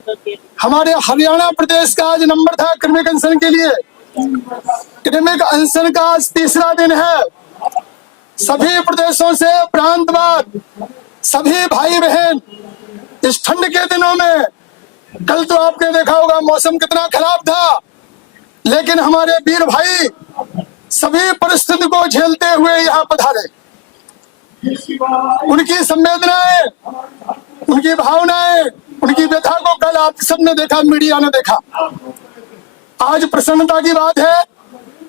हमारे हरियाणा प्रदेश का आज नंबर था क्रमिक अनशन के लिए। क्रमिक अनशन का आज तीसरा दिन है। सभी प्रदेशों से प्रांतवाद, सभी भाई बहन इस ठंड के दिनों में, कल तो आपने देखा होगा मौसम कितना खराब था, लेकिन हमारे वीर भाई सभी परिस्थिति को झेलते हुए यहाँ पधारे। उनकी संवेदनाएं, उनकी भावनाएं, उनकी व्यथा को कल आप सबने देखा, मीडिया ने देखा। आज प्रसन्नता की बात है,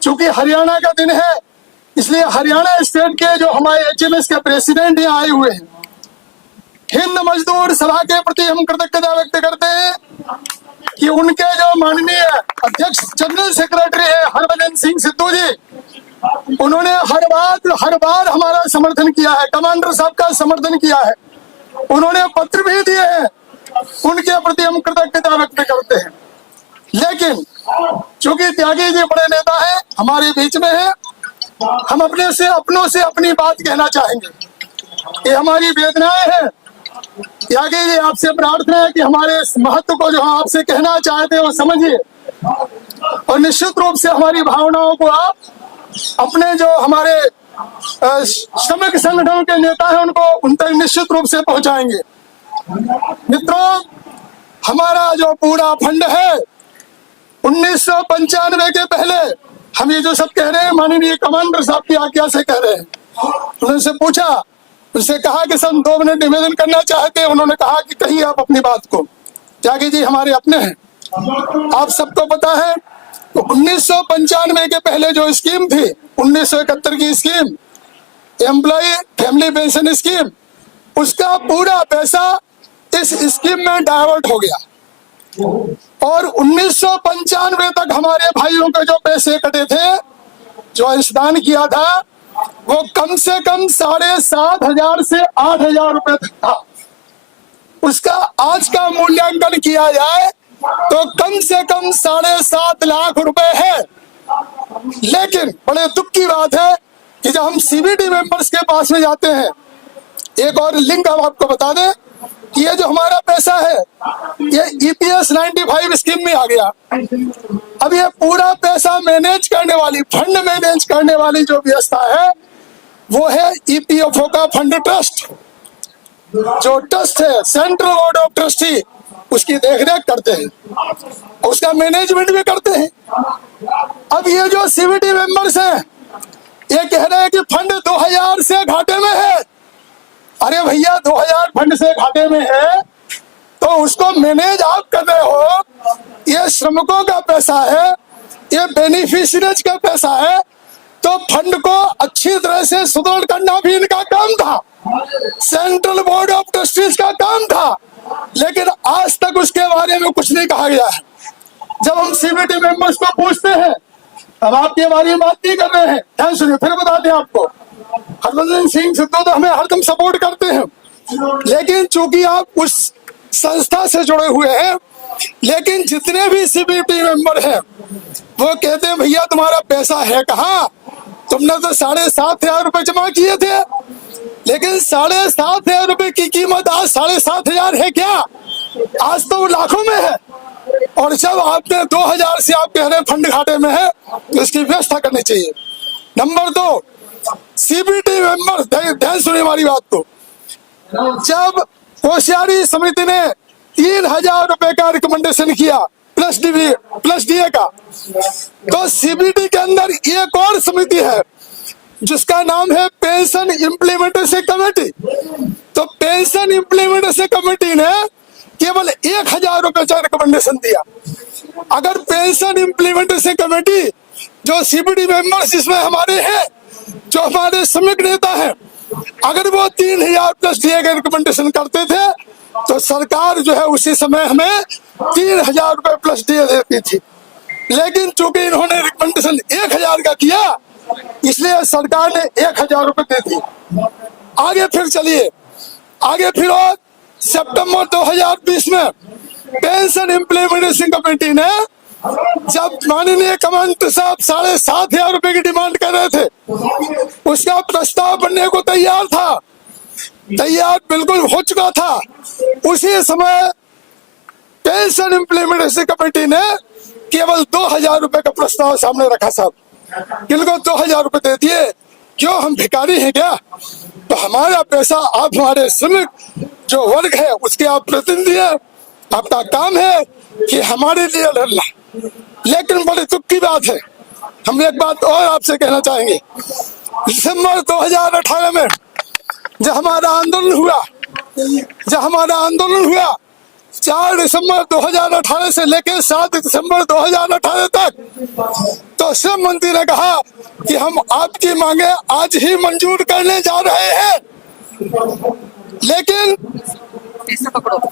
चूंकि हरियाणा का दिन है, इसलिए हरियाणा स्टेट के जो हमारे HMS के प्रेसिडेंट यहाँ आए हुए हैं, हिंद मजदूर सभा के प्रति हम कृतज्ञता व्यक्त करते हैं कि उनके जो माननीय अध्यक्ष जनरल सेक्रेटरी है हरभजन सिंह सिद्धू जी, उन्होंने हर बार हमारा समर्थन किया है, कमांडर साहब का समर्थन किया है, उन्होंने पत्र भी दिए हैं, उनके प्रति हम कृतज्ञता व्यक्त करते हैं। लेकिन चूंकि त्यागी जी बड़े नेता हैं, हमारे बीच में है, हम अपनों से अपनी बात कहना चाहेंगे। ये हमारी वेदनाएं हैं। त्यागी जी, आपसे प्रार्थना है कि हमारे इस महत्व को जो आपसे कहना चाहते हैं वो समझिए, और निश्चित रूप से हमारी भावनाओं को आप अपने जो हमारे श्रमिक संगठनों के नेता हैं उनको उन तक निश्चित रूप से पहुंचाएंगे। मित्रों, हमारा जो पूरा फंड है 1995 के पहले, हम ये जो सब कह रहे हैं माननीय कमांडर साहब की आज्ञा से कह रहे हैं। उनसे पूछा, उनसे कहा कि सर 2 मिनट निवेदन करना चाहते हैं, उन्होंने कहा कि कहिए आप अपनी बात को। त्यागी जी हमारे अपने हैं, आप सबको पता है। तो 1995 के पहले जो स्कीम थी, 1971 की scheme, employ family pension scheme, उसका पूरा पैसा इस स्कीम में डाइवर्ट हो गया, और 1995 तक हमारे भाइयों के जो पैसे कटे थे, जो अंशदान किया था, वो कम से कम 7,500 से 8,000 रुपए तक था। उसका आज का मूल्यांकन किया जाए तो कम से कम 7.5 लाख रुपए है। लेकिन बड़े दुख की बात है कि जब हम CBT मेंबर्स के पास में जाते हैं, एक और लिंक हम आपको बता दें कि ये जो हमारा पैसा है ये EPS 95 स्कीम में आ गया। अब ये पूरा पैसा मैनेज करने वाली, फंड मैनेज करने वाली जो व्यवस्था है वो है EPFO का फंड ट्रस्ट। जो ट्रस्ट है सेंट्रल बोर्ड ऑफ ट्रस्टी, उसकी देखरेख करते हैं, उसका मैनेजमेंट भी करते हैं। अब ये जो CBT मेंबर्स हैं ये कह रहे हैं कि फंड 2000 से घाटे में है। अरे भैया, 2000 फंड से घाटे में है तो उसको मैनेज आप कर रहे हो, ये श्रमिकों का पैसा है, ये बेनिफिशियरीज का पैसा है, तो फंड को अच्छी तरह से सुदृढ़ करना भी इनका काम था, सेंट्रल बोर्ड ऑफ ट्रस्टीज का काम था। लेकिन आज तक उसके बारे में कुछ नहीं कहा गया है। जब हम CBT मेंबर्स को पूछते हैं, अब आपके बारे में बात नहीं कर रहे हैं, ध्यान सुनिए, फिर बताते हैं आपको। हरभजन सिंह सिद्धू तो हमें हरदम सपोर्ट करते हैं, लेकिन चूंकि आप उस संस्था से जुड़े हुए हैं, लेकिन जितने भी CBT मेंबर हैं वो कहते हैं भैया तुम्हारा पैसा है कहाँ, तुमने तो 7,500 रुपए जमा किए थे, लेकिन 7,500 रुपए की कीमत आज 7,500 है क्या? आज तो लाखों में है। और जब आपने 2000 से आप कह रहे हैं फंड घाटे में है, तो इसकी व्यवस्था करनी चाहिए। नंबर 2, CBT मेंबर, ध्यान सुनिए हमारी बात को। जब होशियारी समिति ने 3,000 रुपए का रिकमेंडेशन किया प्लस DA का, तो CBT के अंदर एक और समिति है जिसका नाम है पेंशन इम्प्लीमेंटेशन कमेटी। तो पेंशन इम्प्लीमेंटेशन कमेटी ने केवल 1,000 रुपए का रिकमेंडेशन दिया। अगर पेंशन इम्प्लीमेंटेशन कमेटी जो CBT मेंबर्स इसमें हमारे हैं, जो हमारे श्रमिक नेता हैं, अगर वो 3,000 प्लस DA का रिकमेंडेशन करते थे तो सरकार जो है उसी समय हमें 3,000 रुपए प्लस DA देती थी। लेकिन चूंकि इन्होंने रिकमेंडेशन 1,000 का किया, इसलिए सरकार ने 1,000 रुपए दे दी। आगे फिर चलिए, आगे फिर और सितंबर 2020 में पेंशन इम्प्लीमेंटेशन कमेटी ने, जब माननीय कमांडर साहब 7,500 रुपए की डिमांड कर रहे थे, उसका प्रस्ताव बनने को तैयार था, तैयार बिल्कुल हो चुका था। उसी समय पेंशन इम्प्लीमेंटेशन कमेटी ने केवल 2000 रुपए का प्रस्ताव सामने रखा साहब, इनको 2000 रुपए दे दिए। क्यों, हम भिखारी हैं क्या? तो हमारा पैसा, आप हमारे श्रमिक जो वर्ग है उसके आप प्रतिनिधि हैं, आपका काम है कि हमारे लिए लड़ना। लेकिन बड़ी दुख की बात है, हम एक बात और आपसे कहना चाहेंगे। दिसंबर 2018 में जब हमारा आंदोलन हुआ 4 दिसंबर 2018 से लेकर 7 दिसंबर 2018 तक, तो श्रम मंत्री ने कहा कि हम आपकी मांगे आज ही मंजूर करने जा रहे हैं।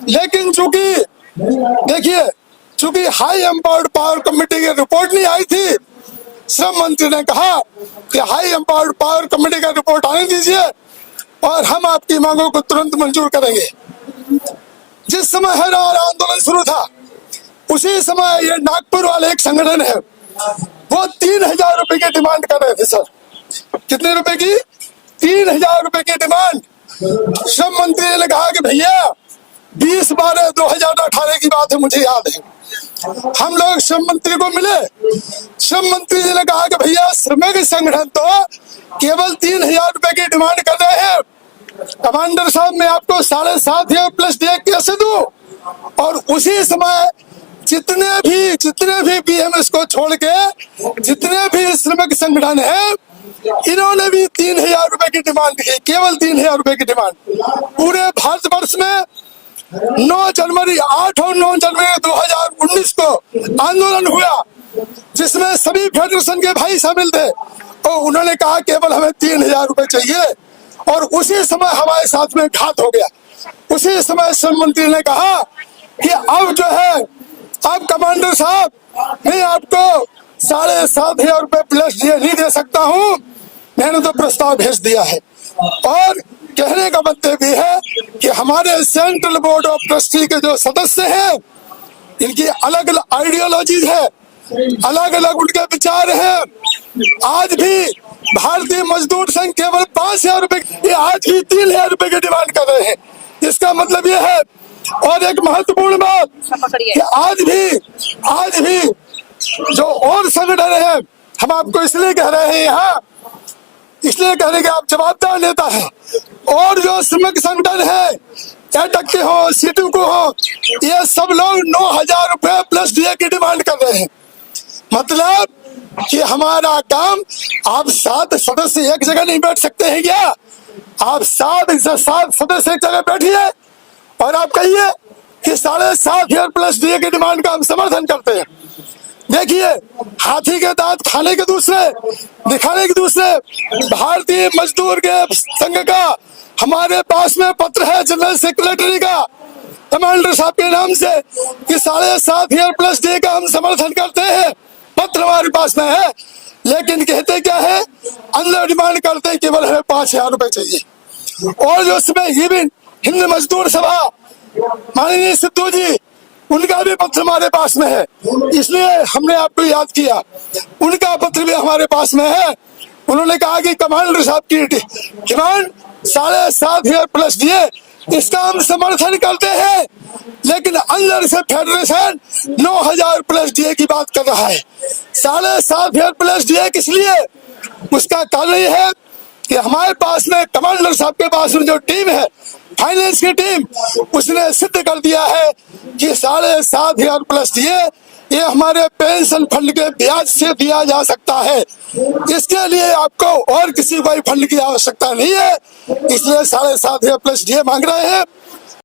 लेकिन चूंकि देखिए, चूंकि हाई एम्पावर्ड पावर कमेटी की रिपोर्ट नहीं आई थी, श्रम मंत्री ने कहा कि हाई एम्पावर्ड पावर कमेटी का रिपोर्ट आने दीजिए और हम आपकी मांगों को तुरंत मंजूर करेंगे। जिस समय हर आंदोलन शुरू था उसी समय ये नागपुर वाले एक संगठन है, वो 3000 रुपए की डिमांड कर रहे थे सर। कितने रुपए की? 3000 रुपए की डिमांड। श्रम मंत्री ने कहा कि भैया 20/12/2018 की बात है, मुझे याद है। हम लोग श्रम मंत्री को मिले, श्रम मंत्री जी ने कहा कि भैया श्रमिक संगठन तो केवल 3000 रुपए की डिमांड कर रहे हैं, कमांडर साहब मैं आपको 7,500 प्लस डे कैसे दूं? और उसी समय जितने भी बीएमएस को छोड़ के जितने भी श्रमिक संगठन है, इन्होंने भी 3000 रुपए की डिमांड की, केवल 3000 रुपए की डिमांड। पूरे भारतवर्ष में 8 और 9 जनवरी 2019 को आंदोलन हुआ, जिसमें सभी फेडरेशन के भाई शामिल थे, और उन्होंने कहा केवल हमें 3000 रुपए चाहिए। और उसी समय हमारे साथ में घात हो गया। उसी समय श्रम मंत्री ने कहा कि अब जो है, अब कमांडर साहब मैं आपको 7,500 रुपए प्लस डीए नहीं दे सकता हूँ, मैंने तो प्रस्ताव भेज दिया है। और कहने का मतलब भी है कि हमारे सेंट्रल बोर्ड ऑफ ट्रस्टी के जो सदस्य हैं, इनकी अलग अलग आइडियोलॉजीज है, अलग अलग उनके विचार हैं। आज भी भारतीय मजदूर संघ केवल 5000 रुपए, ये आज भी 3000 रुपए की डिमांड कर रहे हैं। इसका मतलब ये है, और एक महत्वपूर्ण बात कि आज भी जो और संगठन है, हम आपको इसलिए कह रहे हैं यहाँ, इसलिए कह रहे हैं कि आप जवाबदार नेता हैं, और जो श्रमिक संगठन है, एटक के हो, सीटू को हो, ये सब लोग 9000 रुपए प्लस डीए की डिमांड कर रहे हैं। मतलब कि हमारा काम, आप 7 सदस्य एक जगह नहीं बैठ सकते हैं क्या? आप 7 सदस्य एक जगह बैठिए और आप कहिए कि 7,500 प्लस डीए की डिमांड का हम समर्थन करते हैं। देखिए, हाथी के दांत खाने के दूसरे, दिखाने के दूसरे। भारतीय मजदूर के संघ का हमारे पास में पत्र है जनरल सेक्रेटरी का, कमांडर साहब के नाम से, कि 7,500 प्लस डीए का हम समर्थन करते हैं। पत्र हमारे पास में है, लेकिन कहते क्या है, अंदर डिमांड करते हैं केवल हमें 5000 रुपए चाहिए। और जो उसमें हिंद मजदूर सभा माननीय सिद्धू जी, उनका भी पत्र हमारे पास में है, इसलिए हमने आपको याद किया। उनका पत्र भी हमारे पास में है। उन्होंने कहा कि कमांडर साहब की डिमांड 7,500 प्लस डीए, इसका हम समर्थन करते हैं, लेकिन अंदर से फेडरेशन 9000 प्लस डीए की बात कर रहा है। 7,500 प्लस डीए किस लिए? उसका कारण ये है कि हमारे पास में, कमांडर साहब के पास में जो टीम है, फाइनेंस की टीम, उसने सिद्ध कर दिया है कि 7,500 प्लस डीए ये हमारे पेंशन फंड के ब्याज से दिया जा सकता है। इसके लिए आपको और किसी कोई फंड की आवश्यकता नहीं है, इसलिए 7,500 प्लस डीए मांग रहे हैं।